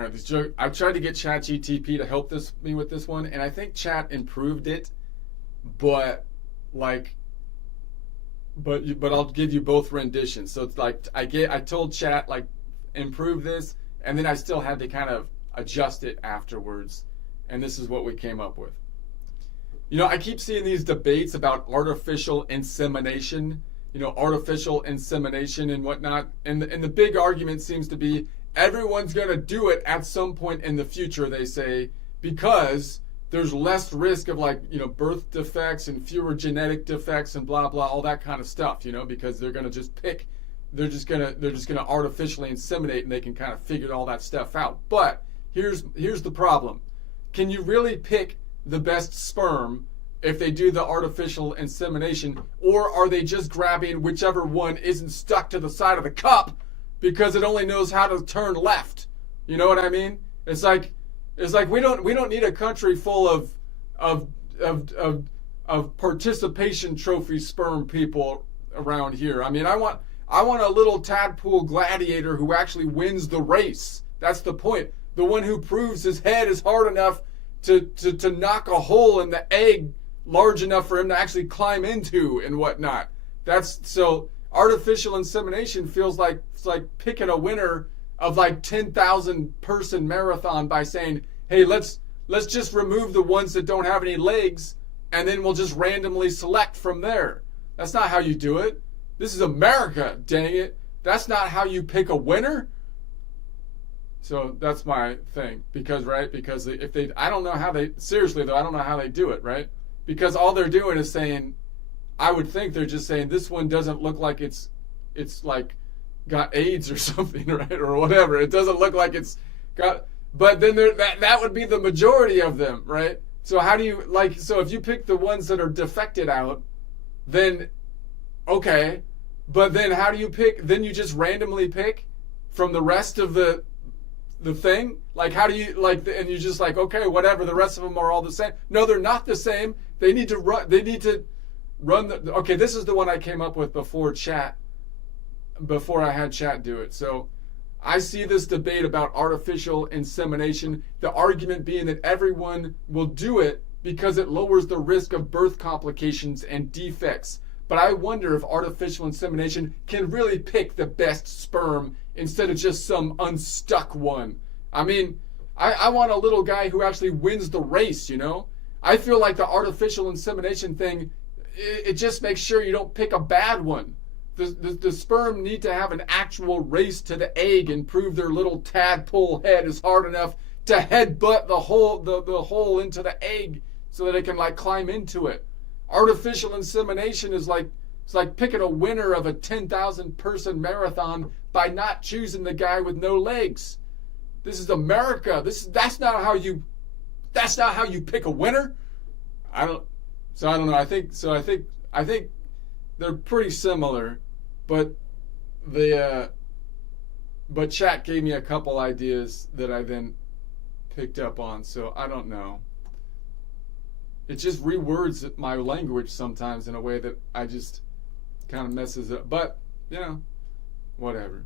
don't know, this joke. I tried to get ChatGTP to help me with this one, and I think Chat improved it, but like, but I'll give you both renditions. So it's like I told Chat like improve this, and then I still had to kind of adjust it afterwards, and this is what we came up with. You know, I keep seeing these debates about artificial insemination, artificial insemination and whatnot. And the big argument seems to be everyone's going to do it at some point in the future, they say, because there's less risk of birth defects and fewer genetic defects and blah, blah, all that kind of stuff, because they're going to just they're just going to artificially inseminate and they can kind of figure all that stuff out. But here's the problem. Can you really pick the best sperm if they do the artificial insemination, or are they just grabbing whichever one isn't stuck to the side of the cup because it only knows how to turn left? You know what I mean? It's like we don't need a country full of participation trophy sperm people around here. I mean, I want a little tadpole gladiator who actually wins the race. That's the point. The one who proves his head is hard enough to knock a hole in the egg large enough for him to actually climb into and whatnot. So artificial insemination feels like it's like picking a winner of like 10,000 person marathon by saying, hey, let's just remove the ones that don't have any legs and then we'll just randomly select from there. That's not how you do it. This is America, dang it. That's not how you pick a winner. So that's my thing, because if they, I don't know how they, seriously though, I don't know how they do it, right? Because all they're doing is saying, I would think they're just saying this one doesn't look like it's like got AIDS or something, right? Or whatever. It doesn't look like it's got, but then that would be the majority of them, right? So how do you, so if you pick the ones that are defected out, then, okay, but then how do you pick, then you just randomly pick from the rest of the thing? Like, how do you, and you're just like, okay, whatever, the rest of them are all the same. No, they're not the same. They need to run okay, this is the one I came up with before I had Chat do it. So I see this debate about artificial insemination, the argument being that everyone will do it because it lowers the risk of birth complications and defects. But I wonder if artificial insemination can really pick the best sperm instead of just some unstuck one. I mean, I want a little guy who actually wins the race, I feel like the artificial insemination thing, it just makes sure you don't pick a bad one. The sperm need to have an actual race to the egg and prove their little tadpole head is hard enough to headbutt the hole into the egg so that it can climb into it. Artificial insemination is it's like picking a winner of a 10,000 person marathon by not choosing the guy with no legs. This is America. That's not how you pick a winner. I don't know. I think they're pretty similar, but but Chat gave me a couple ideas that I then picked up on. So I don't know. It just rewords my language sometimes in a way that I just kind of messes up. But, whatever.